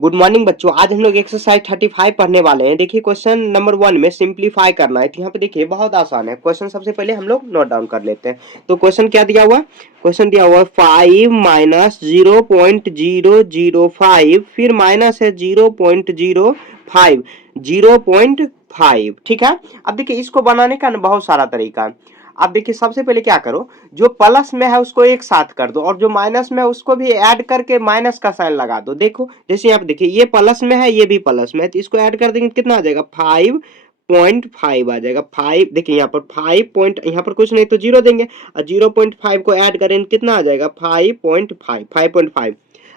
Good morning बच्चों। आज हम लोग एक्सरसाइज 35 पढ़ने वाले हैं। देखिए क्वेश्चन नंबर 1 में सिंप्लीफाई करना है। तो यहाँ पे देखिए बहुत आसान है क्वेश्चन। सबसे पहले हम लोग नोट डाउन कर लेते हैं। तो क्वेश्चन क्या दिया हुआ, क्वेश्चन दिया हुआ 5 माइनस 0.005, फिर माइनस है 0.05, 0.5। ठीक है। अब देखिए इसको बनाने का ना बहुत सारा तरीका है। अब देखिए सबसे पहले क्या करो, जो प्लस में है उसको एक साथ कर दो और जो माइनस में है उसको भी ऐड करके माइनस का साइन लगा दो। देखो जैसे यहाँ पे देखिए ये प्लस में है ये भी प्लस में है, तो इसको ऐड कर देंगे कितना आ जाएगा 5.5 आ जाएगा। 5 देखिए यहाँ पर 5 पॉइंट, यहाँ पर कुछ नहीं तो 0 देंगे और 0.5 को ऐड करेंगे कितना आ जाएगा 5.5, 5.5।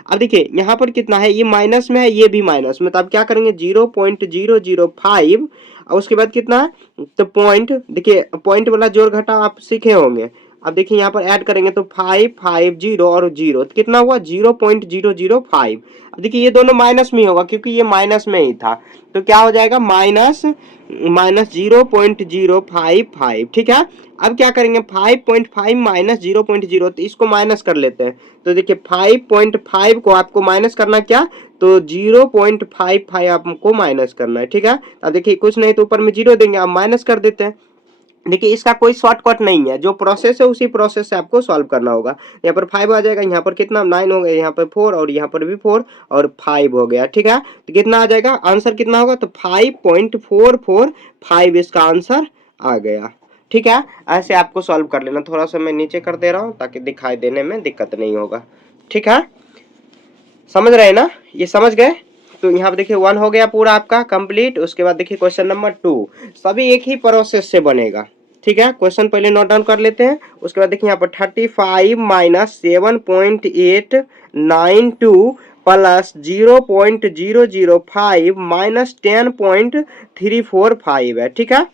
अब देखिए यहाँ पर कितना है, ये माइनस में है ये भी माइनस में, तो अब क्या करेंगे 0.005 और उसके बाद कितना है तो पॉइंट, देखिए पॉइंट वाला जोड़ घटा आप सीखे होंगे। अब देखिए यहाँ पर ऐड करेंगे तो 550 और 0 तो कितना हुआ 0.005। अब देखिए ये दोनों माइनस में ही होगा क्योंकि ये माइनस में ही था, तो क्या हो जाएगा माइनस माइनस 0.055। ठीक है। अब क्या करेंगे 5.5 माइनस 0.0, तो इसको माइनस कर लेते हैं। तो देखिए 5.5 को आपको माइनस करना क्या, तो 0.55 आपको माइनस करना है। ठीक है। अब देखिए कुछ नहीं तो ऊपर में 0 देंगे, आप माइनस कर देते हैं। देखिए इसका कोई शॉर्टकट नहीं है, जो प्रोसेस है उसी प्रोसेस से आपको सॉल्व करना होगा। यहाँ पर 5 आ जाएगा, यहाँ पर कितना 9 हो गया, यहाँ पर 4 और यहाँ पर भी 4 और 5 हो गया। ठीक है। तो कितना आ जाएगा आंसर, कितना होगा तो 5.445 इसका आंसर आ गया। ठीक है। ऐसे आपको सॉल्व कर लेना। थोड़ा सा मैं नीचे कर दे रहा हूँ ताकि दिखाई देने में दिक्कत नहीं होगा। ठीक है, समझ रहे हैं ना, ये समझ गए। तो यहाँ पे देखिए 1 हो गया पूरा आपका कंप्लीट। उसके बाद देखिए क्वेश्चन नंबर 2 सभी एक ही प्रोसेस से बनेगा। ठीक है, क्वेश्चन पहले नोट डाउन कर लेते हैं। उसके बाद देखिए यहाँ पर 35 माइनस 7.892 प्लस 0.005 माइनस 10.345 है। ठीक है।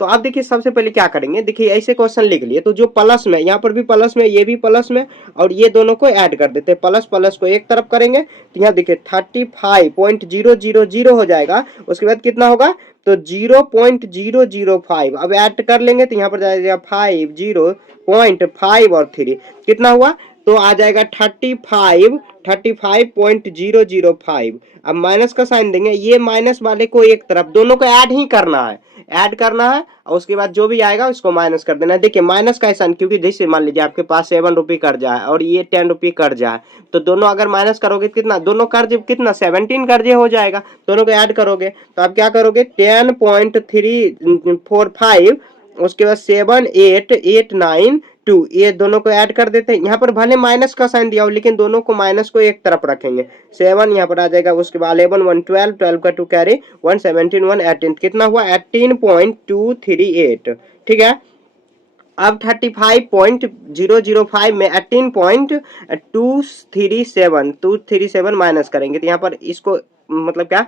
तो आप देखिए सबसे पहले क्या करेंगे, देखिए ऐसे क्वेश्चन लिख लिए तो जो प्लस में, यहाँ पर भी प्लस में ये भी प्लस में और ये दोनों को ऐड कर देते हैं। प्लस प्लस को एक तरफ करेंगे तो यहाँ देखिए 35.000 हो जाएगा। उसके बाद कितना होगा तो 0.005 अब ऐड कर लेंगे तो यहाँ पर जाएगा 5 0.5 और 3 कितना हुआ तो आ जाएगा 35.005। अब माइनस का साइन देंगे, ये माइनस वाले को एक तरफ, दोनों को ऐड ही करना है, ऐड करना है और उसके बाद जो भी आएगा उसको माइनस कर देना है। देखिए माइनस का साइन, क्योंकि जैसे मान लीजिए आपके पास 7 रुपये कर्जा है और ये 10 रुपये कर्जा है, तो दोनों अगर माइनस करोगे कितना, दोनों कर्ज कितना 17 कर्जे हो जाएगा। दोनों को ऐड करोगे तो आप क्या करोगे 10.345, उसके बाद 78892, ये दोनों को ऐड कर देते हैं। यहाँ पर भले माइनस का साइन दिया हो लेकिन दोनों को माइनस को एक तरफ रखेंगे। 7 यहाँ पर आ जाएगा, उसके बाद 11 1 12, 12 का 2 कैरी 1 17 1 18, कितना हुआ 18.238। ठीक है। अब 35.005 में 18.237 माइनस करेंगे तो यहाँ पर इसको मतलब क्या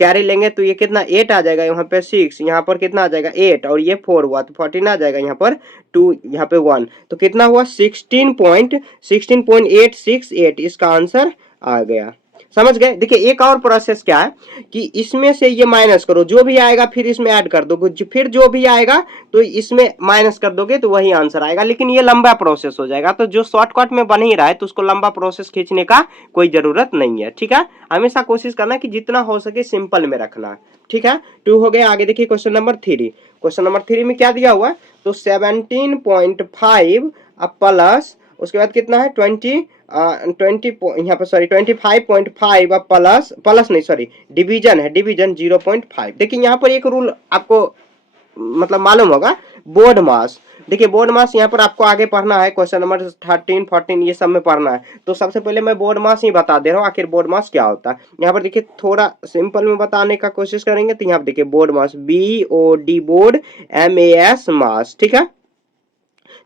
कैरी लेंगे तो ये कितना 8 आ जाएगा, यहाँ पे 6, यहाँ पर कितना आ जाएगा 8 और ये 4 हुआ तो 14 आ जाएगा, यहाँ पर 2, यहाँ पे 1, तो कितना हुआ 16.868 इसका आंसर आ गया। समझ गए। देखिए एक और प्रोसेस क्या है कि इसमें से ये माइनस करो, जो भी आएगा फिर इसमें ऐड कर दो, फिर जो भी आएगा तो इसमें माइनस कर दोगे तो वही आंसर आएगा, लेकिन ये लंबा प्रोसेस हो जाएगा। तो जो शॉर्टकट में बन ही रहा है तो उसको लंबा प्रोसेस खींचने का कोई जरूरत नहीं है। ठीक है, हमेशा कोशिश करना कि जितना हो सके सिंपल में रखना। ठीक है, 2 हो गया। आगे देखिए क्वेश्चन नंबर 3। क्वेश्चन नंबर 3 में क्या दिया हुआ तो 17.5 प्लस, उसके बाद कितना है 20 यहाँ पर सॉरी 25.5 प्लस, प्लस नहीं सॉरी डिवीजन है, डिवीजन 0.5। देखिए यहाँ पर एक रूल आपको मतलब मालूम होगा, बोर्ड मास। देखिए बोर्ड मास यहाँ पर आपको आगे पढ़ना है, क्वेश्चन नंबर 13 14 ये सब में पढ़ना है। तो सबसे पहले मैं बोर्ड मास ही बता दे रहा हूँ आखिर बोर्ड मास क्या होता है। यहाँ पर देखिए थोड़ा सिंपल में बताने का कोशिश करेंगे तो यहाँ पर देखिए बोर्ड मास BOD बोर्ड MAS मास। ठीक है।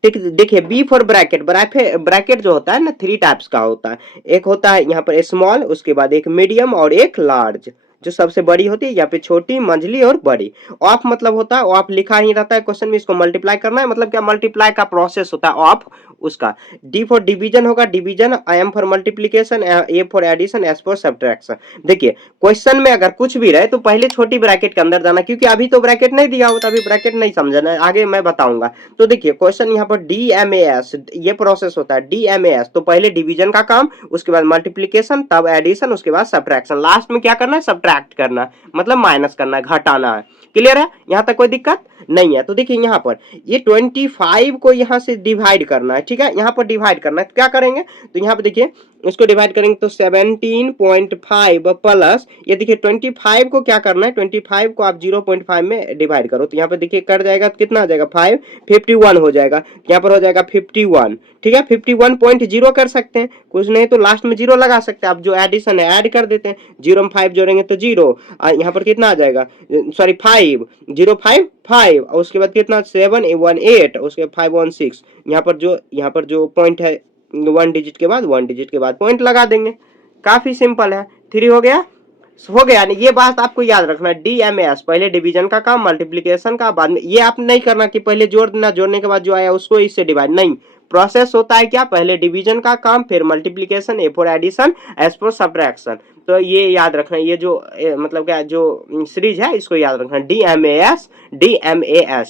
देखिए बी फॉर ब्रैकेट, ब्रैकेट जो होता है ना 3 टाइप्स का होता है। एक होता है यहाँ पर स्मॉल, उसके बाद एक मीडियम और एक लार्ज। जो सबसे बड़ी होती है, यहाँ पे छोटी, मंझली और बड़ी। ऑफ मतलब होता है, ऑफ लिखा ही रहता है क्वेश्चन में, इसको मल्टीप्लाई करना है, मतलब क्या मल्टीप्लाई का प्रोसेस होता है ऑफ उसका। डी फॉर डिवीजन होगा, division, M for multiplication, A for addition, S for subtraction. देखिए क्वेश्चन में अगर कुछ भी रहे तो पहले छोटी ब्रैकेट के अंदर जाना, क्योंकि अभी तो ब्रैकेट नहीं दिया हो तो अभी ब्रैकेट नहीं समझना है, आगे मैं बताऊंगा। तो देखिए क्वेश्चन यहाँ पर DMAS ये प्रोसेस होता है, DMAS, तो पहले डिवीजन का काम, उसके बाद मल्टीप्लीकेशन, तब एडिशन, उसके बाद सब्ट्रैक्शन, लास्ट में क्या करना है, सब्ट्रैक्ट करना, मतलब माइनस करना है, घटाना है। क्लियर है, यहाँ तक कोई दिक्कत नहीं है। तो देखिए यहाँ पर ये 25 को यहाँ से डिवाइड करना है, ठीक है, यहाँ पर डिवाइड करना है, तो क्या करेंगे, तो यहाँ पे देखिए इसको डिवाइड करेंगे तो 17.5 प्लस, ये देखिए 25 को क्या करना है, 25 को आप 0.5 में डिवाइड करो, तो यहाँ पे देखिए कर जाएगा, कितना आ जाएगा 5, 51 हो जाएगा, यहाँ पर हो जाएगा 51, ठीक है, 51.0 कर सकते हैं, कुछ नहीं तो लास्ट में 0 लगा सकते हैं, आप जो एडिशन है ऐड कर देते हैं, 0 में 5 जोड़ेंगे तो 0, यहाँ पर कितना आ जाएगा, सॉरी 5, 0 5 5, और उसके बाद कितना 7 1 8, उसके 5 1 6, यहाँ पर जो पॉइंट है 1 डिजिट के बाद 1 डिजिट के बाद पॉइंट लगा देंगे, काफी सिंपल है। 3 हो गया, ये बात आपको याद रखना, DMAS पहले डिवीजन का काम, मल्टीप्लिकेशन का बाद में, ये आप नहीं करना कि पहले जोड़ देना, जोड़ने के बाद जो आया उसको इससे डिवाइड, नहीं, प्रोसेस होता है क्या, पहले डिवीजन का काम, फिर multiplication, A for addition, S for subtraction. तो ये याद रखना, ये जो मतलब क्या जो सीरीज है इसको याद रखना, DMAS,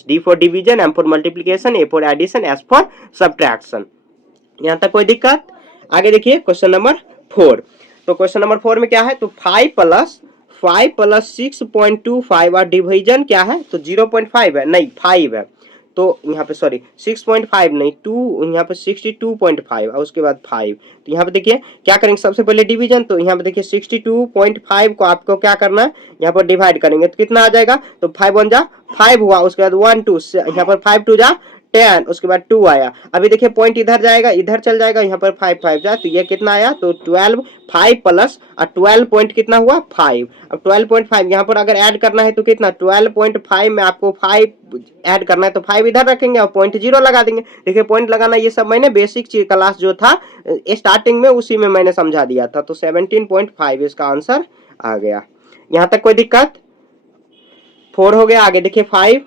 D for division, M for multiplication, A for addition, S for subtraction. यहाँ तक कोई दिक्कत? आगे देखिए क्वेश्चन नंबर 4। तो क्वेश्चन नंबर 4 में क्या है, तो 5 प्लस 6.25 और डिवीजन क्या है, तो 0.5 है, नहीं 5 है, तो यहाँ पे सॉरी 6.5 नहीं 2, यहाँ पे 62.5 और उसके बाद 5, तो यहाँ पे देखिए क्या करेंगे, सबसे पहले डिवीजन, तो यहाँ पे देखिए 62.5 को आपको क्या करना है, यहाँ पर डिवाइड करेंगे तो कितना आ जाएगा, तो 5 1 जा 5 हुआ, उसके बाद 1 2, यहाँ पर 5 2 जा 10, उसके बाद 2 आया, अभी देखिए पॉइंट इधर जाएगा, इधर चल जाएगा, यहाँ पर 5 5 जाए, तो ये कितना आया, तो 12, 5 प्लस 12 पॉइंट कितना हुआ 5, अब 12.5 यहाँ पर अगर ऐड करना है तो कितना 12.5 में आपको 5 ऐड करना है, तो 5 इधर रखेंगे और पॉइंट 0 लगा देंगे। देखिए पॉइंट लगाना ये सब मैंने बेसिक चीज क्लास जो था स्टार्टिंग में उसी में मैंने समझा दिया था, तो 17.5 इसका आंसर आ गया। यहाँ तक कोई दिक्कत? 4 हो गया, आगे देखिए 5,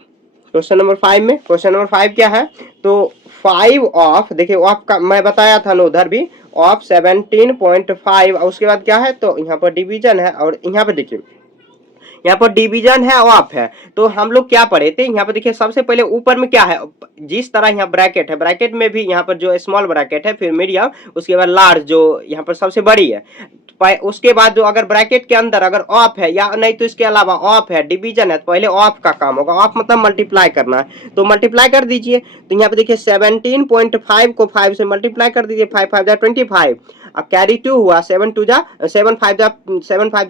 क्वेश्चन नंबर 5 में, क्वेश्चन नंबर 5 क्या है, तो 5 ऑफ, देखिए ऑफ का मैं बताया था ना उधर भी, ऑफ 17.5 और उसके बाद क्या है, तो यहाँ पर डिवीजन है, और यहाँ पे देखिए यहाँ पर डिवीजन है, ऑफ है, तो हम लोग क्या पढ़े थे, यहाँ पर देखिए सबसे पहले ऊपर में क्या है, जिस तरह यहाँ ब्रैकेट है, ब्रैकेट में भी यहाँ पर जो स्मॉल ब्रैकेट है, फिर मीडियम, उसके बाद लार्ज जो यहाँ पर सबसे बड़ी है, उसके बाद जो अगर ब्रैकेट के अंदर अगर ऑफ है या नहीं तो इसके अलावा ऑफ है, डिवीजन है, तो पहले ऑफ का काम होगा, ऑफ मतलब मल्टीप्लाई करना है, तो मल्टीप्लाई कर दीजिए, तो यहाँ पे देखिए 17.5 को 5 से मल्टीप्लाई कर दीजिए, 5 5 जा 25, अब कैरी 2 हुआ, 7 2 जा 7 5 जा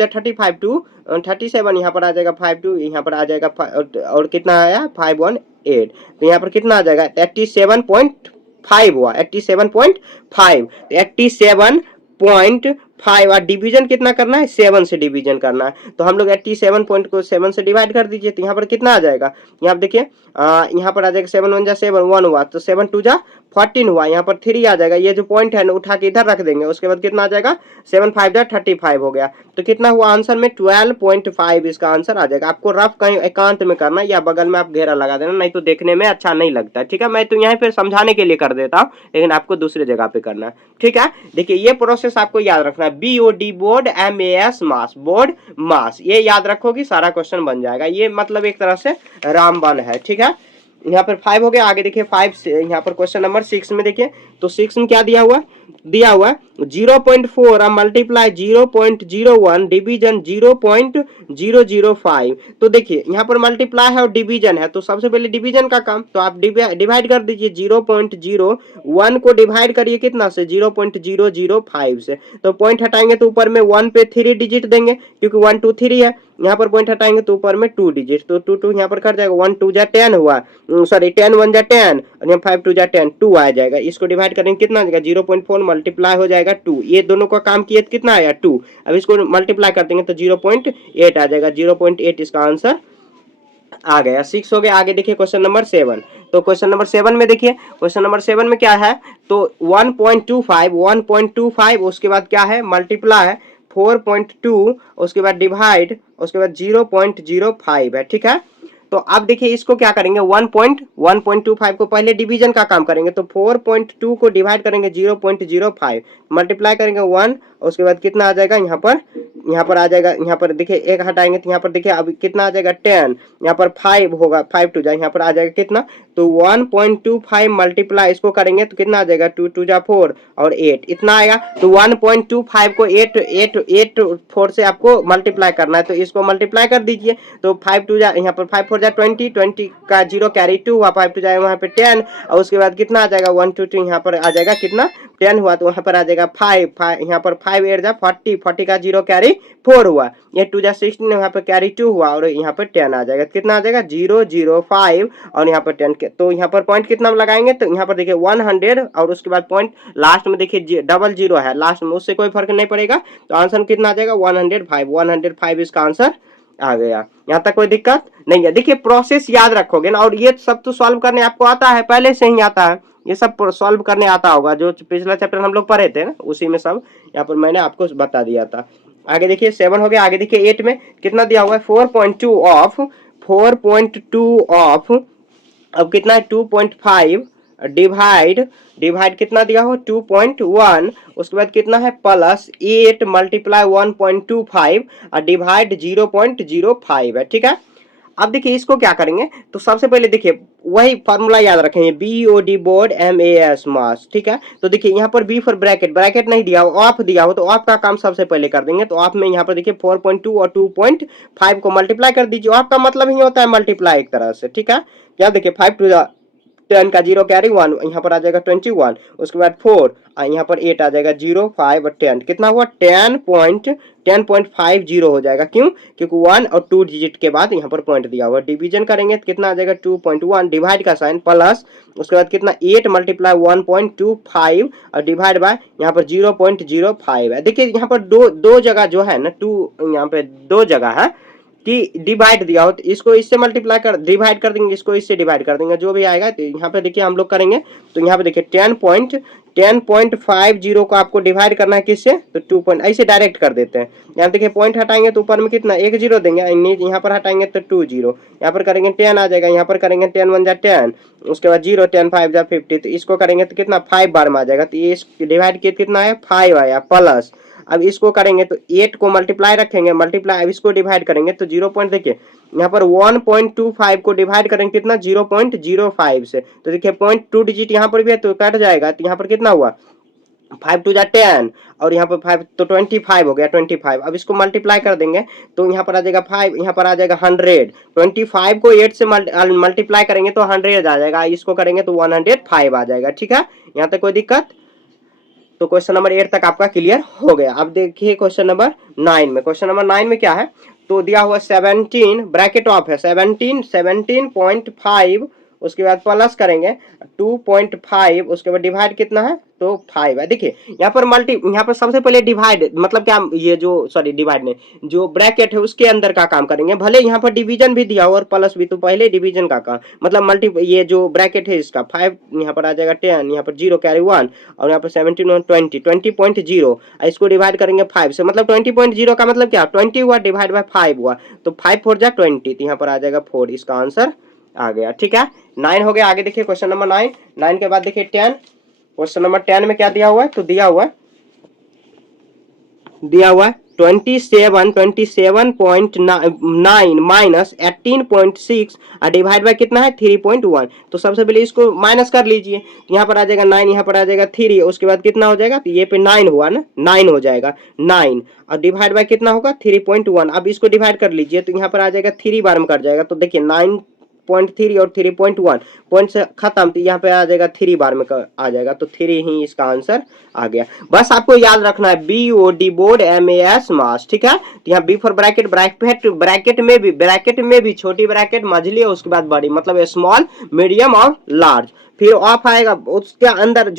35 2 37, यहाँ पर आ जाएगा 5 2, यहाँ पर आ जाएगा और कितना आया 5 1 8, तो यहाँ पर कितना आ जाएगा 87.5 हुआ, 87.5, 87.5 और डिवीजन कितना करना है 7 से डिवीजन करना है, तो हम लोग 87 पॉइंट को 7 से डिवाइड कर दीजिए, तो यहाँ पर कितना आ जाएगा, यहाँ देखिए यहाँ पर आ जाएगा 7 1 जा 7 1 हुआ, तो 7 2 जा 14 हुआ, यहाँ पर 3 आ जाएगा, ये जो पॉइंट है ना उठा के इधर रख देंगे, उसके बाद कितना आ जाएगा 7 5 जा 35 हो गया, तो कितना हुआ आंसर में 12.5 इसका आंसर आ जाएगा। आपको रफ कहीं एकांत में करना या बगल में आप घेरा लगा देना, नहीं तो देखने में अच्छा नहीं लगता है, ठीक है, मैं तो यहाँ पे समझाने के लिए कर देता हूँ, लेकिन आपको दूसरे जगह पे करना है, ठीक है। देखिए ये प्रोसेस आपको याद रखना है, BOD बोर्ड, MAS मास, बोर्ड मास, ये याद रखोगी सारा क्वेश्चन बन जाएगा, ये मतलब एक तरह से रामबाण है, ठीक है। यहाँ पर 5 हो गया, आगे देखिए 5 से यहाँ पर क्वेश्चन नंबर 6 में देखिए, तो 6 में क्या दिया हुआ 0.4 मल्टीप्लाई 0.01 डिवीजन 0.005, तो देखिए यहाँ पर मल्टीप्लाई है और डिवीजन है, तो सबसे पहले डिवीजन का काम, तो आप डिवाइड कर दीजिए, 0.01 को डिवाइड करिए कितना से 0.005 से, तो पॉइंट हटाएंगे तो ऊपर में 1 पे 3 डिजिट देंगे, क्योंकि 1 2 3 है, यहाँ पर पॉइंट हटाएंगे तो ऊपर में 2 डिजिट, तो 2 2 यहाँ पर कर जाएगा, 1 2 जा 10 हुआ, सॉरी 10 1 जा 10 और यहाँ 5 2 जा 10, 2 आ जाएगा, इसको डिवाइड करेंगे कितना आ जाएगा 0.4 मल्टीप्लाई हो जाएगा 2, ये दोनों का काम किए कितना आया 2, अब इसको मल्टीप्लाई कर देंगे तो 0.8 आ जाएगा, 0.8 इसका आंसर आ गया। 6 हो गया, आगे देखिए क्वेश्चन नंबर 7, तो क्वेश्चन नंबर 7 में देखिए, क्वेश्चन नंबर 7 में क्या है, तो 1.25 उसके बाद क्या है मल्टीप्लाई है 4.2 उसके बाद डिवाइड उसके बाद 0.05 है, ठीक है। तो अब देखिए इसको क्या करेंगे 1.1.25 को पहले डिवीजन का काम करेंगे, तो 4.2 को डिवाइड करेंगे 0.05 मल्टीप्लाई करेंगे 1, उसके बाद कितना आ जाएगा यहाँ पर आ जाएगा, यहाँ पर देखिए एक हटाएंगे तो यहाँ पर देखिए अब कितना आ जाएगा 10, यहाँ पर 5 होगा, 5 टू जाए यहाँ पर आ जाएगा कितना, तो 1.25 मल्टीप्लाई इसको करेंगे तो कितना आ जाएगा 2 टू जा 4 और 8 इतना आएगा। तो 1.25 को 4 से आपको मल्टीप्लाई करना है, तो इसको मल्टीप्लाई कर दीजिए, तो 5 टू जा यहाँ पर 5 4 जा 20, 20 का 0 कैरी 2 हुआ, 5 टू जाए वहाँ पे 10 और उसके बाद कितना आ जाएगा 1 2 2 यहाँ पर आ जाएगा कितना 10 हुआ, तो वहाँ पर आ जाएगा 5 यहाँ पर 5 8 जा 40, 40 का 0 कैरी 4 हुआ, ये 2 जा 16 वहाँ पर कैरी 2 हुआ और यहाँ पर 10 आ जाएगा, कितना आ जाएगा 005 और यहाँ पर 10 तो यहाँ पर पॉइंट कितना लगाएंगे, तो यहाँ पर देखिए 100 और उसके बाद पॉइंट लास्ट में देखिए डबल 0 है लास्ट में, उससे कोई फर्क नहीं पड़ेगा, तो आंसर कितना आ जाएगा 105 इसका आंसर आ गया। यहाँ तक कोई दिक्कत नहीं है। देखिए प्रोसेस याद रखोगे ना, और ये सब तो सॉल्व करने आपको आता है, पहले से ही आता है, ये सब सॉल्व करने आता होगा, जो पिछला चैप्टर हम लोग पढ़े थे ना उसी में सब यहाँ पर मैंने आपको बता दिया था। आगे देखिए 7 हो गया, आगे देखिए 8 में कितना दिया हुआ है 4.2 ऑफ अब कितना है 2.5 डिवाइड कितना दिया हो 2.1 उसके बाद कितना है प्लस 8 मल्टीप्लाई 1.25 और डिवाइड 0.05 है, ठीक है। अब देखिए इसको क्या करेंगे, तो सबसे पहले देखिए वही फॉर्मूला याद रखेंगे BOD बोर्ड MAS मास, ठीक है। तो देखिए यहाँ पर B फॉर ब्रैकेट नहीं दिया हो, ऑफ दिया हो, तो ऑफ का काम सबसे पहले कर देंगे, तो ऑफ में यहाँ पर देखिए 4.2 और 2.5 को मल्टीप्लाई कर दीजिए, ऑफ का मतलब ही होता है मल्टीप्लाई एक तरह से, ठीक है। क्या देखिए 5 टू 10 का 0 कैरी 1 यहाँ पर आ जाएगा 21 उसके बाद 4 यहाँ पर 8 आ जाएगा 0 5 और 10 कितना हुआ 10.50 हो जाएगा, क्यों क्योंकि 1 और 2 डिजिट के बाद यहाँ पर पॉइंट दिया हुआ, डिवीजन करेंगे तो कितना आ जाएगा 2.1 डिवाइड का साइन प्लस उसके बाद कितना 8 मल्टीप्लाई 1.25 और डिवाइड बाय यहाँ पर 0.05 है। देखिए यहाँ पर दो जगह जो है ना यहाँ पे दो जगह है कि डिवाइड दिया हो, तो इसको इससे मल्टीप्लाई कर डिवाइड कर देंगे, इसको इससे डिवाइड कर देंगे, जो भी आएगा। तो यहाँ पे देखिए हम लोग करेंगे, तो यहाँ पे देखिए 10.50 को आपको डिवाइड करना है किससे, तो 2 पॉइंट ऐसे डायरेक्ट कर देते हैं। यहाँ देखिए पॉइंट हटाएंगे तो ऊपर में कितना 1 0 देंगे, यहाँ पर हटाएंगे तो 2 0, यहाँ पर करेंगे 10 आ जाएगा, यहाँ पर करेंगे 10 1 जा 10 उसके बाद 0 10 5 जा 50, तो इसको करेंगे तो कितना 5 बार में आ जाएगा, तो ये डिवाइड किया कितना है 5 आया प्लस। अब इसको करेंगे तो 8 को मल्टीप्लाई रखेंगे, मल्टीप्लाई अब इसको डिवाइड करेंगे तो 0 पॉइंट देखिए यहाँ पर 1.25 को डिवाइड करेंगे कितना 0.05 से, तो देखिए 0.2 डिजिट यहाँ पर भी है तो कट जाएगा, तो यहाँ पर कितना हुआ 5 टू जा 10 और यहाँ पर 5 तो 25 हो गया 25। अब इसको मल्टीप्लाई कर देंगे तो यहाँ पर आ जाएगा 5, यहाँ पर आ जाएगा 100, 25 को 8 से मल्टीप्लाई करेंगे तो 100 आ जाएगा, इसको करेंगे तो 105 आ जाएगा, ठीक है। यहाँ तक कोई दिक्कत, तो क्वेश्चन नंबर 8 तक आपका क्लियर हो गया। अब देखिए क्वेश्चन नंबर 9 में, क्वेश्चन नंबर 9 में क्या है, तो दिया हुआ 17 ब्रैकेट ऑफ है 17.5 उसके बाद प्लस करेंगे 2.5 उसके बाद डिवाइड कितना है तो 5 है। देखिए यहाँ पर सबसे पहले डिवाइड मतलब क्या, ये जो सॉरी डिवाइड नहीं जो ब्रैकेट है उसके अंदर का काम करेंगे, भले यहाँ पर डिवीजन भी दिया हो और प्लस भी, तो पहले डिवीजन का काम मतलब ये जो ब्रैकेट है इसका 5 यहाँ पर आ जाएगा 10 यहाँ पर 0 कैरी 1 और यहाँ पर 17 और 20.0 इसको डिवाइड करेंगे 5 से, मतलब 20.0 का मतलब क्या 20 हुआ डिवाइड बाय 5 हुआ, तो 5 4 जा 20, तो यहाँ पर आ जाएगा 4, इसका आंसर आ गया, ठीक है। 9 हो गया। आगे देखिए क्वेश्चन नंबर 9 के बाद देखिए 10, क्वेश्चन नंबर 10 में क्या दिया हुआ है, तो दिया हुआ है 27.9 माइनस 18.6 डिवाइड बाय कितना है 3.1, तो सबसे पहले इसको माइनस कर लीजिए, यहाँ पर आ जाएगा 9 यहाँ पर आ जाएगा 3 उसके बाद कितना हो जाएगा, तो ये पे 9 हुआ ना 9 हो जाएगा 9 और डिवाइड बाय कितना होगा 3.1। अब इसको डिवाइड कर लीजिए तो यहाँ पर आ जाएगा 3 बार में कट जाएगा, तो देखिए 9.3 और 3.1 पॉइंट से खत्म, तो यहाँ पे आ जाएगा 3 बार में आ जाएगा, तो 3 ही इसका आंसर आ गया। बस आपको याद रखना है BOD बोर्ड MAS मास, ठीक है। तो यहाँ B फॉर ब्रैकेट में भी छोटी ब्रैकेट मझली और उसके बाद बड़ी, मतलब स्मॉल मीडियम और लार्ज, फिर ऑफ आएगा उसके अंदर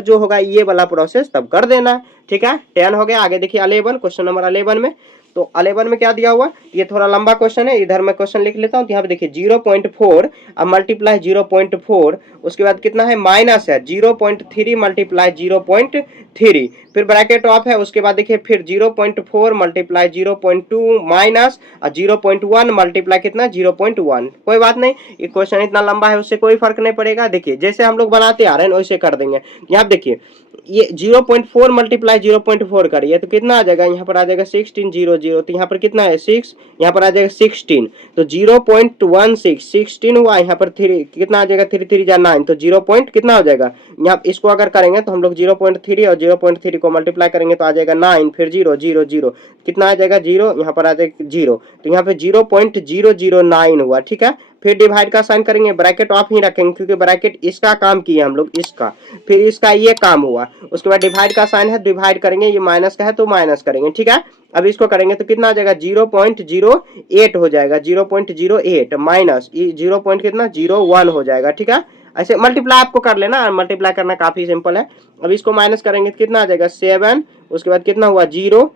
जो होगा ये वाला प्रोसेस तब कर देना है, ठीक है 10 हो गया। आगे देखिए 11, क्वेश्चन नंबर 11 में, तो 11 में क्या दिया हुआ, ये थोड़ा लंबा क्वेश्चन है, इधर मैं क्वेश्चन लिख लेता हूँ। तो यहाँ पे देखिए 0.4 अब मल्टीप्लाई 0.4, उसके बाद कितना है माइनस है 0.3 मल्टीप्लाई 0.3, फिर ब्रैकेट ऑफ है, उसके बाद देखिए फिर 0.4 मल्टीप्लाई 0.2 माइनस 0.1 मल्टीप्लाई कितना 0.1। कोई बात नहीं, ये क्वेश्चन इतना लंबा है उससे कोई फर्क नहीं पड़ेगा। देखिए जैसे हम लोग बनाते आ रहे हैं वैसे कर देंगे। यहाँ देखिए ये 0.4 मल्टीप्लाई 0.4 करिए तो कितना आ जाएगा, यहाँ पर आ जाएगा 1600, तो यहाँ पर कितना है 6, यहाँ पर आ जाएगा 16, तो 0.16 16 हुआ, यहाँ पर 3 कितना आ जाएगा 3 3 जा 9, तो 0 पॉइंट कितना हो जाएगा, यहाँ इसको अगर करेंगे तो हम लोग 0.3 और 0.3 को मल्टीप्लाई करेंगे तो आ जाएगा 9, फिर 0 0 0 कितना आ जाएगा 0, यहाँ पर आ जाएगा 0, तो यहाँ पे 0.009 हुआ। ठीक है, फिर डिवाइड का साइन करेंगे, ब्रैकेट ऑफ ही रखेंगे क्योंकि ब्रैकेट इसका काम किया हम लोग, इसका, फिर इसका ये काम हुआ, उसके बाद डिवाइड का साइन है, डिवाइड करेंगे, ये माइनस का है तो माइनस करेंगे। ठीक है, अब इसको करेंगे तो कितना आ जाएगा 0.08 हो जाएगा, 0.08 माइनस 0 पॉइंट कितना 01 हो जाएगा। ठीक है, ऐसे मल्टीप्लाई आपको कर लेना, मल्टीप्लाई करना काफी सिंपल है। अब इसको माइनस करेंगे तो कितना आ जाएगा 7, उसके बाद कितना हुआ 0,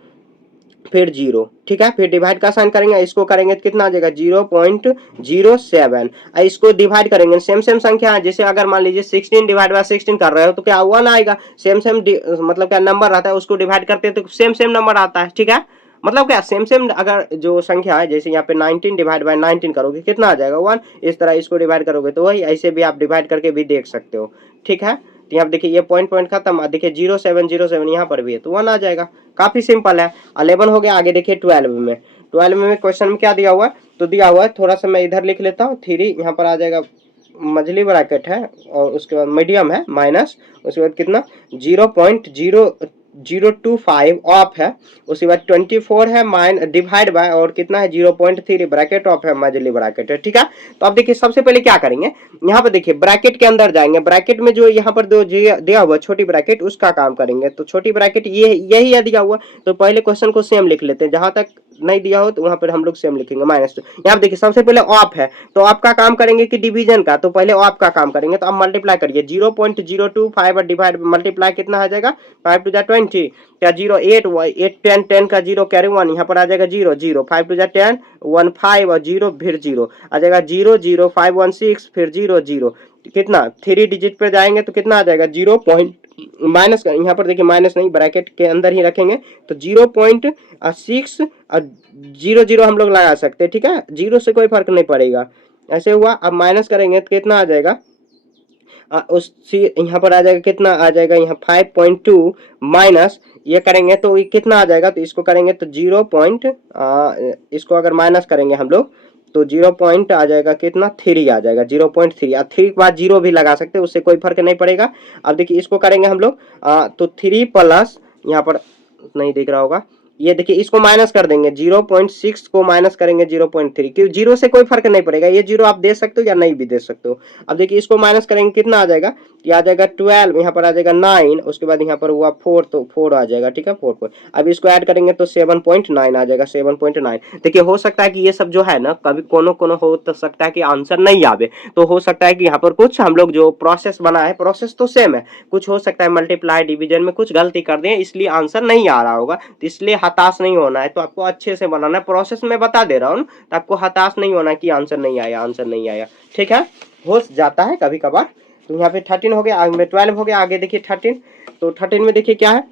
फिर 0। ठीक है, फिर डिवाइड का साइन करेंगे, इसको करेंगे तो कितना आ जाएगा 0.07, इसको डिवाइड करेंगे सेम सेम संख्या है, जैसे अगर मान लीजिए 16 डिवाइड बाय 16 कर रहे हो तो क्या 1 आएगा, सेम सेम मतलब क्या नंबर रहता है उसको डिवाइड करते हैं तो सेम सेम नंबर आता है। ठीक है, मतलब क्या सेम सेम अगर जो संख्या है, जैसे यहाँ पे 19 डिवाइड बाय 19 करोगे कितना आ जाएगा 1, इस तरह इसको डिवाइड करोगे तो वही, ऐसे भी आप डिवाइड करके भी देख सकते हो। ठीक है, तो यहाँ देखिए ये पॉइंट पॉइंट खत्म, देखिए 0707 यहाँ पर भी है तो 1 आ जाएगा, काफी सिंपल है। 11 हो गया। आगे देखिए 12 में, 12 में क्वेश्चन में क्या दिया हुआ है, तो दिया हुआ है थोड़ा सा मैं इधर लिख लेता हूँ 3, यहाँ पर आ जाएगा मझली ब्रैकेट है और उसके बाद मीडियम है माइनस, उसके बाद कितना 0.025 ऑफ है, उसके बाद 24 है माइन डिवाइड बाय और कितना है 0.3 ब्रैकेट ऑफ है मझली ब्रैकेट है। ठीक है, तो अब देखिए सबसे पहले क्या करेंगे, यहाँ पर देखिए ब्रैकेट के अंदर जाएंगे, ब्रैकेट में जो यहाँ पर दो दिया हुआ छोटी ब्रैकेट उसका काम करेंगे, तो छोटी ब्रैकेट ये यही है दिया हुआ, तो पहले क्वेश्चन को सेम लिख लेते हैं, जहां तक नहीं दिया हो तो वहां पर हम लोग सेम लिखेंगे -2। यहाँ देखिए सबसे पहले ऑफ है तो आपका काम करेंगे कि डिवीजन का, तो पहले ऑफ का काम करेंगे, तो अब मल्टीप्लाई करिए 0.025 और डिवाइड मल्टीप्लाई कितना आ जाएगा 5 2 20 क्या 0 8 8 10 10 का 0 कैरी 1, यहाँ पर आ जाएगा 0 0 5 2 10 1 5 और 0 फिर 0 आ जाएगा 0 0 5 1 6 फिर 0 0 कितना 3 डिजिट पर जाएंगे तो कितना आ जाएगा 0 पॉइंट माइनस, यहाँ पर देखिए माइनस नहीं ब्रैकेट के अंदर ही रखेंगे, तो 0.6 और 0 0 हम लोग लगा सकते हैं। ठीक है, 0 से कोई फर्क नहीं पड़ेगा, ऐसे हुआ। अब माइनस करेंगे तो कितना आ जाएगा उस यहाँ पर आ जाएगा कितना आ जाएगा यहाँ 5.2 माइनस ये करेंगे तो ये कितना आ जाएगा, तो इसको करेंगे तो 0 पॉइंट इसको अगर माइनस करेंगे हम लोग तो 0 पॉइंट आ जाएगा कितना 3 आ जाएगा, 0.3 और 3 के बाद 0 भी लगा सकते हैं, उससे कोई फर्क नहीं पड़ेगा। अब देखिए इसको करेंगे हम लोग तो 3 प्लस यहाँ पर नहीं दिख रहा होगा, ये देखिए इसको माइनस कर देंगे 0.6 को माइनस करेंगे 0.3, क्योंकि 0 से कोई फर्क नहीं पड़ेगा, ये 0 आप दे सकते हो या नहीं भी दे सकते हो। अब देखिए इसको माइनस करेंगे कितना आ जाएगा, ये आ जाएगा 12, यहाँ पर आ जाएगा 9, उसके बाद यहाँ पर हुआ 4 तो 4 आ जाएगा। ठीक है 4 अब इसको ऐड करेंगे तो 7.9 आ जाएगा 7.9। देखिए हो सकता है कि ये सब जो है ना कभी कोनो कोनो हो तो सकता है कि आंसर नहीं आवे, तो हो सकता है कि यहाँ पर कुछ हम लोग जो प्रोसेस बना है प्रोसेस तो सेम है, कुछ हो सकता है मल्टीप्लाई डिवीजन में कुछ गलती कर दें इसलिए आंसर नहीं आ रहा होगा, तो इसलिए हताश नहीं होना है, तो आपको अच्छे से बनाना है, प्रोसेस में बता दे रहा हूँ, तो आपको हताश नहीं होना कि आंसर नहीं आया आंसर नहीं आया। ठीक है, हो जाता है कभी कभार। तो यहाँ पे 13 हो गया, आगे में 12 हो गया। आगे देखिए 13, तो 13 में देखिए क्या है,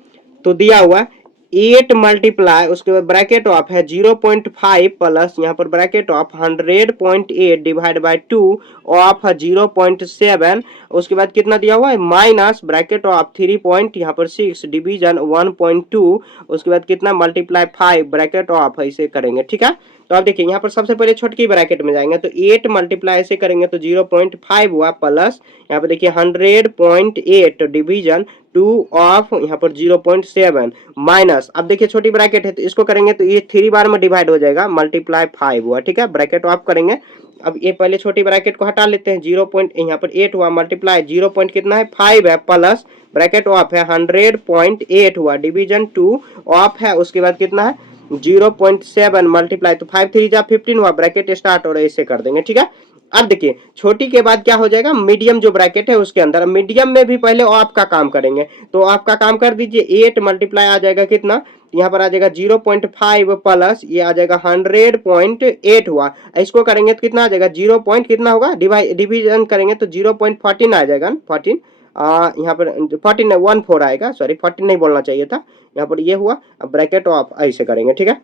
तो दिया हुआ 8 मल्टीप्लाई उसके बाद ब्रैकेट ऑफ है 0.5 प्लस यहाँ पर bracket of 100.8 divide by 2 of 0.7, उसके बाद कितना दिया हुआ है माइनस ब्रैकेट ऑफ 3 पॉइंट यहाँ पर 6 डिवीजन 1.2, उसके बाद कितना मल्टीप्लाई 5 ब्रैकेट ऑफ ऐसे करेंगे। ठीक है, तो आप देखिए यहाँ पर सबसे पहले छोटकी ब्रैकेट में जाएंगे तो 8 मल्टीप्लाई ऐसे करेंगे तो 0.5 हुआ प्लस यहाँ पे देखिए 100.8 डिवीजन 2 ऑफ यहाँ पर 0.7 माइनस, अब देखिए छोटी ब्रैकेट है तो इसको करेंगे तो ये 3 बार में डिवाइड हो जाएगा मल्टीप्लाई 5 हुआ। ठीक है, ब्रैकेट ऑफ करेंगे। अब ये पहले छोटी ब्रैकेट को हटा लेते हैं, 0 पॉइंट यहाँ पर 8 हुआ मल्टीप्लाई 0 पॉइंट कितना है 5 है प्लस ब्रैकेट ऑफ है 100.8 हुआ डिवीजन 2 ऑफ है, उसके बाद कितना है 0.7 मल्टीप्लाई तो 5 3 जा 15 हुआ ब्रैकेट स्टार्ट और ऐसे कर देंगे। ठीक है, अब देखिए छोटी के बाद क्या हो जाएगा, मीडियम जो ब्रैकेट है उसके अंदर, मीडियम में भी पहले आपका काम करेंगे, तो आपका काम कर दीजिए, 8 मल्टीप्लाई आ जाएगा कितना, यहाँ पर आ जाएगा 0.5 प्लस ये आ जाएगा 100.8 हुआ, इसको करेंगे तो कितना आ जाएगा, 0 पॉइंट कितना होगा, डिवीजन करेंगे तो 0.14 आ जाएगा, 14 यहाँ पर 14 14 आएगा, सॉरी 14 नहीं बोलना चाहिए था, यहाँ पर ये हुआ। अब ब्रैकेट आप ऐसे करेंगे, ठीक है,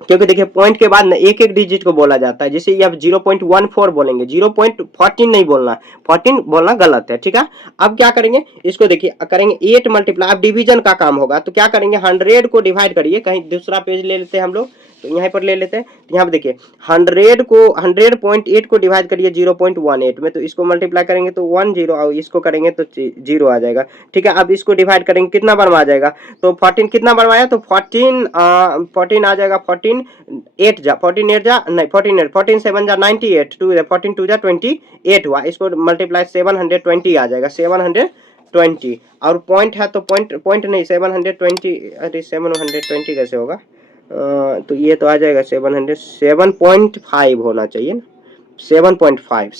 क्योंकि देखिए पॉइंट के बाद ना एक एक डिजिट को बोला जाता है, जैसे ये आप 0.14 बोलेंगे, 0.14 नहीं बोलना, 14 बोलना गलत है, ठीक है। अब क्या करेंगे, इसको देखिए करेंगे 8 मल्टीप्लाई, अब डिवीजन का काम होगा, तो क्या करेंगे 100 को डिवाइड करिए, कहीं दूसरा पेज ले लेते हैं हम लोग, तो यहाँ पर ले लेते हैं, तो यहाँ पर देखिए 100.8 को डिवाइड करिए 0.18 में, तो इसको मल्टीप्लाई करेंगे तो 10 और इसको करेंगे तो 0 आ जाएगा, ठीक है। अब इसको डिवाइड करेंगे कितना बार आ जाएगा, तो 14 कितना बार आया, तो 14 आ जाएगा, 14 8 जा 14 8 जा नहीं 14 8 14 7 जा 98 2 14 2 जा 28 हुआ, इसको मल्टीप्लाई 720 आ जाएगा, 720, और पॉइंट है तो पॉइंट नहीं 720, अरे 720 कैसे होगा, तो ये तो आ जाएगा 7.5 होना चाहिए ना, 7.5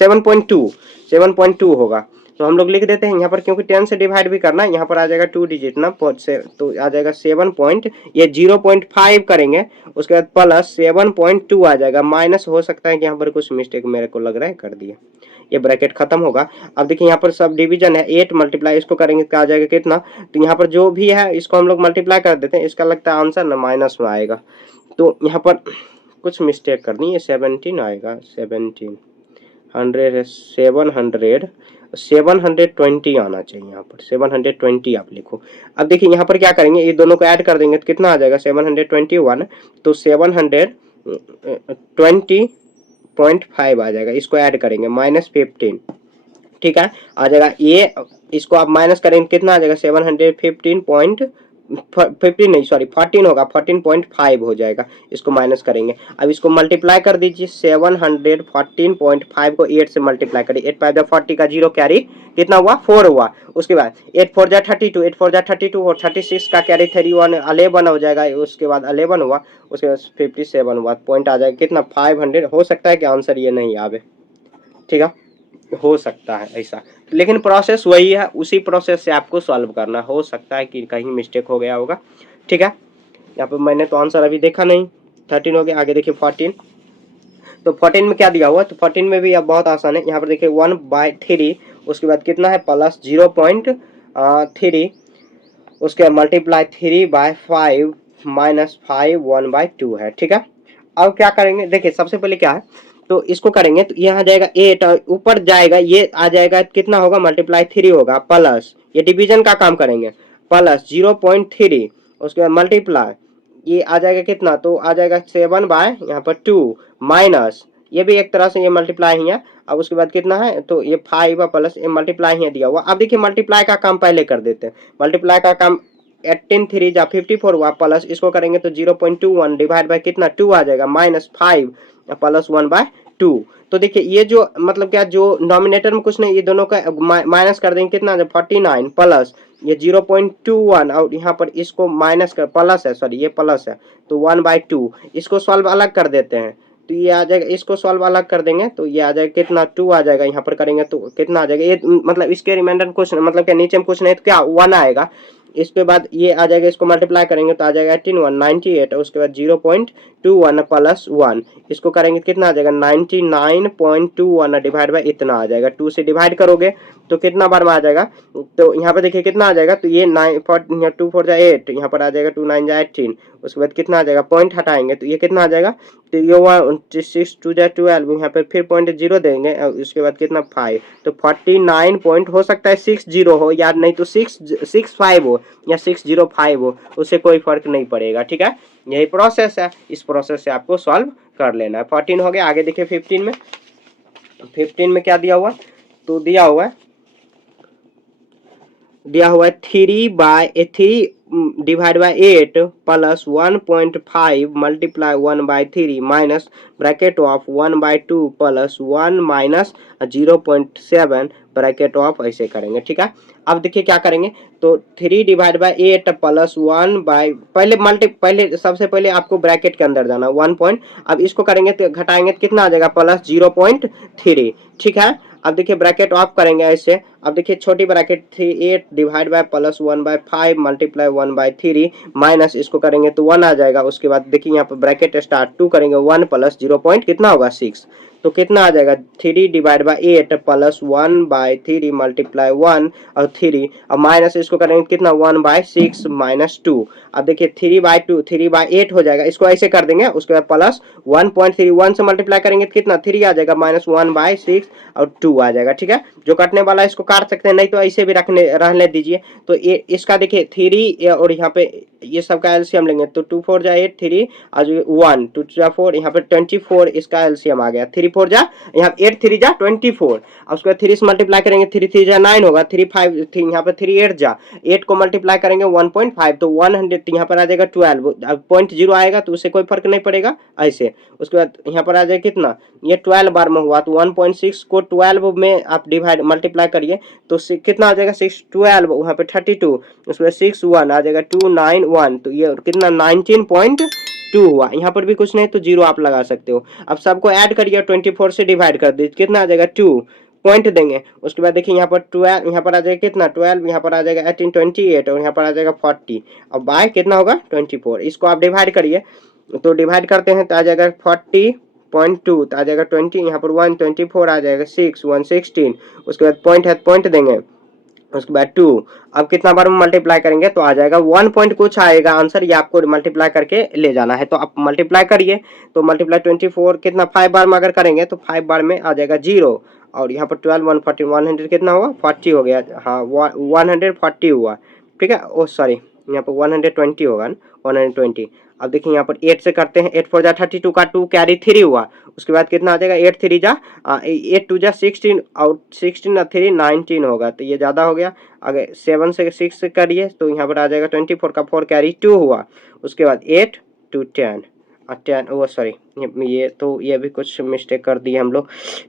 7.2 होगा, तो हम लोग लिख देते हैं यहाँ पर, क्योंकि 10 से डिवाइड भी करना है, यहाँ पर आ जाएगा 2 डिजिट ना, तो आ जाएगा 7 पॉइंट, ये 0.5 करेंगे, उसके बाद प्लस 7.2 आ जाएगा, माइनस हो सकता है कि यहाँ पर कुछ मिस्टेक मेरे को लग रहा है कर दिया, ये ब्रैकेट खत्म होगा। अब देखिए यहाँ पर सब डिवीजन है, 8 मल्टीप्लाई इसको करेंगे क्या आ जाएगा कितना, तो यहाँ पर जो भी है इसको हम लोग मल्टीप्लाई कर देते हैं, इसका लगता है आंसर ना माइनस में आएगा, तो यहाँ पर कुछ मिस्टेक करनी है, 17 आएगा, 17 100 है, 720 आना चाहिए, यहाँ पर 720 आप लिखो। अब देखिए यहाँ पर क्या करेंगे, ये दोनों को ऐड कर देंगे तो कितना आ जाएगा 721, तो 720.5 आ जाएगा, इसको ऐड करेंगे -15, ठीक है, आ जाएगा ये, इसको आप माइनस करेंगे कितना आ जाएगा 715 नहीं सॉरी 14 होगा, 14.5 हो जाएगा, इसको माइनस करेंगे। अब इसको मल्टीप्लाई कर दीजिए, 714.5 को 8 से मल्टीप्लाई करिए, 8 5 40 का 0 कैरी कितना हुआ 4 हुआ, उसके बाद 8 4 जा 32, 8 4 जा 32 और 36 का कैरी 11 हो जाएगा, उसके बाद 11 हुआ, उसके बाद 57 हुआ, पॉइंट आ जाएगा कितना 500, हो सकता है कि आंसर ये नहीं आवे, ठीक है, हो सकता है ऐसा, लेकिन प्रोसेस वही है, उसी प्रोसेस से आपको सॉल्व करना, हो सकता है कि कहीं मिस्टेक हो गया होगा, ठीक है। यहाँ पे मैंने तो आंसर अभी देखा नहीं, 13 हो गया, आगे देखिए 14, तो 14 में क्या दिया हुआ, तो 14 में भी अब बहुत आसान है, यहाँ पर देखिए 1/3, उसके बाद कितना है प्लस 0.3, उसके बाद मल्टीप्लाई 3/5 -5 1/2 है, ठीक है। अब क्या करेंगे, देखिए सबसे पहले क्या है, तो इसको करेंगे तो यहाँ जाएगा 8 और ऊपर जाएगा ये आ जाएगा कितना होगा, मल्टीप्लाई 3 होगा, प्लस ये डिवीजन का काम करेंगे, प्लस 0.3, उसके बाद मल्टीप्लाई ये आ जाएगा कितना, तो आ जाएगा 7 बाय यहाँ पर 2 माइनस ये भी एक तरह से ये मल्टीप्लाई ही है, अब उसके बाद कितना है, तो ये 5 प्लस ये मल्टीप्लाई ही दिया हुआ। अब देखिए मल्टीप्लाई का काम पहले कर देते हैं, मल्टीप्लाई का काम 18 3 जा 54 हुआ, प्लस इसको करेंगे तो 0.21 डिवाइड बाय कितना 2 आ जाएगा, -5 प्लस 1/2, तो देखिए ये जो मतलब क्या, जो नॉमिनेटर में कुछ नहीं, ये दोनों का माइनस कर देंगे कितना 49 प्लस ये 0.21 और यहाँ पर इसको माइनस कर प्लस है, सॉरी ये प्लस है, तो 1/2, इसको सॉल्व अलग कर देते हैं, तो ये आ जाएगा, इसको सॉल्व अलग कर देंगे तो ये आ जाएगा कितना 2 आ जाएगा, यहाँ पर करेंगे तो कितना आ जाएगा, ये मतलब इसके रिमाइंडर कुछ मतलब क्या नीचे में कुछ नहीं तो क्या 1 आएगा, इसके बाद ये आ जाएगा, इसको मल्टीप्लाई करेंगे तो आ जाएगा 18 1 98, उसके बाद 0.21 प्लस 1, इसको करेंगे कितना आ जाएगा 99.21 डिवाइड बाय इतना आ जाएगा, 2 से डिवाइड करोगे तो कितना बार में आ जाएगा, तो यहाँ पर देखिए कितना आ जाएगा, तो ये 2 4 जा 8, यहाँ पर आ जाएगा 2 9 जा 18, उसके बाद कितना आ जाएगा, पॉइंट हटाएंगे तो ये कितना आ जाएगा, तो ये 6 2 जा 12, यहाँ पर फिर पॉइंट 0 देंगे, उसके बाद कितना 5, तो 49 पॉइंट, हो सकता है 60 हो या नहीं तो 665 हो या 605 हो, उससे कोई फर्क नहीं पड़ेगा, ठीक है, यही प्रोसेस है, इस प्रोसेस से आपको सॉल्व कर लेना है। 14 हो गया, आगे देखिए 15 में क्या दिया हुआ, तो दिया हुआ है 3 divide by 8 plus 1.5 multiply 1/3 minus bracket of 1/2 plus 1 minus 0.7 bracket of ऐसे करेंगे। ठीक है, अब देखिए क्या करेंगे, तो 3 डिवाइड बाय 8 प्लस 1 बाय पहले सबसे पहले आपको ब्रैकेट के अंदर जाना 1 पॉइंट। अब इसको करेंगे तो घटाएंगे तो कितना आ जाएगा, प्लस 0.3। ठीक है, अब देखिए ब्रैकेट ऑफ करेंगे ऐसे। अब देखिए छोटी ब्रैकेट थी 8 divide by plus 1/5 multiply 1/3 minus इसको करेंगे तो 1 आ जाएगा। उसके बाद देखिए यहाँ पर ब्रैकेट स्टार्ट 2 करेंगे 1 प्लस 0 पॉइंट कितना होगा 6, तो कितना आ जाएगा 3 डिवाइड बाय 8 प्लस 1/3 मल्टीप्लाई 1 और 3 और माइनस इसको करेंगे कितना 1/6 माइनस 2। अब देखिए 3/2 3/8 हो जाएगा, इसको ऐसे कर देंगे। उसके बाद प्लस 1.31 से मल्टीप्लाई करेंगे तो कितना 3 आ जाएगा माइनस 1/6 और 2 आ जाएगा। ठीक है, जो कटने वाला है इसको काट सकते हैं, नहीं तो ऐसे भी रहने दीजिए। तो ये इसका देखिए 3 और यहाँ पे ये सब का एलसीएम लेंगे तो 2 4 जा 8 3 और 1 2 जा 4 यहाँ पे 24 इसका एलसीएम आ गया। 3 4 जा यहाँ 8 3 जा 24 और उसके बाद 3 से मल्टीप्लाई करेंगे 3 3 जा 9 होगा। 3 5 यहाँ पे 3 8 जा 8 को मल्टीप्लाई करेंगे 1.5 तो 100 यहाँ पर आ जाएगा 12। अब 0.0 आएगा तो उससे कोई फर्क नहीं पड़ेगा ऐसे। उसके बाद यहाँ पर आ जाएगा कितना, ये 12 बार में हुआ तो 1.6 को 12 में आप डिवाइड मल्टीप्लाई करिए तो कितना आ जाएगा 6 12 वहाँ पे 32 उसके बाद 6 1 आ जाएगा 291 तो ये कितना 19.2 हुआ। यहाँ पर भी कुछ नहीं तो 0 आप लगा सकते हो। अब सबको ऐड करिए 24 से डिवाइड कर दीजिए कितना आ जाएगा 2 पॉइंट देंगे। उसके बाद देखिए यहाँ पर 12 यहाँ पर आ जाएगा कितना 12 यहाँ पर आ जाएगा 18 28 और यहाँ पर आ जाएगा 40 और बाय कितना होगा 24। इसको आप डिवाइड करिए तो डिवाइड करते हैं तो आ जाएगा 40.2 तो आ जाएगा 20 यहाँ पर 1 24 आ जाएगा 6 1 16 उसके बाद पॉइंट है पॉइंट देंगे उसके बाद 2। अब कितना बार में मल्टीप्लाई करेंगे तो आ जाएगा 1 पॉइंट कुछ आएगा आंसर, ये आपको मल्टीप्लाई करके ले जाना है। तो आप मल्टीप्लाई करिए तो मल्टीप्लाई 24 कितना 5 बार में अगर करेंगे तो 5 बार में आ जाएगा 0 और यहाँ पर 12 140 100 कितना हुआ 40 हो गया। हाँ 140 हुआ। ठीक है, ओ सॉरी यहाँ पर 120 होगा ना 120। अब देखिए यहाँ पर 8 से करते हैं 8 4 जा 32 का 2 कैरी 3 हुआ। उसके बाद कितना आ जाएगा 8 3 जा 8 2 जा 16 और 16 और 3 19 होगा तो ये ज़्यादा हो गया। आगे 7 से 6 से करिए तो यहाँ पर आ जाएगा 24 का 4 कैरी 2 हुआ। उसके बाद 8 2 10 और 10 वो सॉरी ये तो ये भी कुछ मिस्टेक कर दिए हम लोग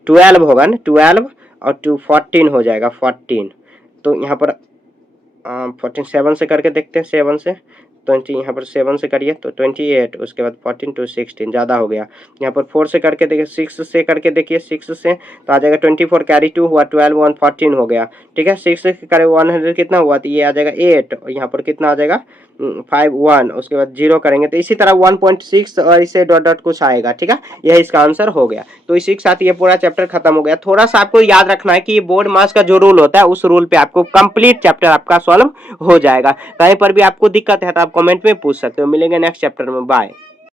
12 होगा ना 12 और 2 14 हो जाएगा 14। तो यहाँ पर 14 7 से करके देखते हैं 7 से 20 यहाँ पर 7 से करिए तो 28 उसके बाद 14 to 16 ज़्यादा हो गया। यहाँ पर 4 से करके देखिए 6 से करके देखिए 6 से तो आ जाएगा 24 कैरी 2 हुआ 12 1 14 हो गया। ठीक है, 6 से करे 100 कितना हुआ तो ये आ जाएगा 8 और यहाँ पर कितना आ जाएगा 5 1 उसके बाद 0 करेंगे तो इसी तरह 1.6 और इसे डॉट डॉट कुछ आएगा। ठीक है, यह इसका आंसर हो गया। तो इसी के साथ ये पूरा चैप्टर खत्म हो गया। थोड़ा सा आपको याद रखना है कि ये बोर्ड मास का जो रूल होता है उस रूल पे आपको कंप्लीट चैप्टर आपका सॉल्व हो जाएगा। कहीं पर भी आपको दिक्कत है तो आप कमेंट में पूछ सकते हो। मिलेंगे नेक्स्ट चैप्टर में, बाय।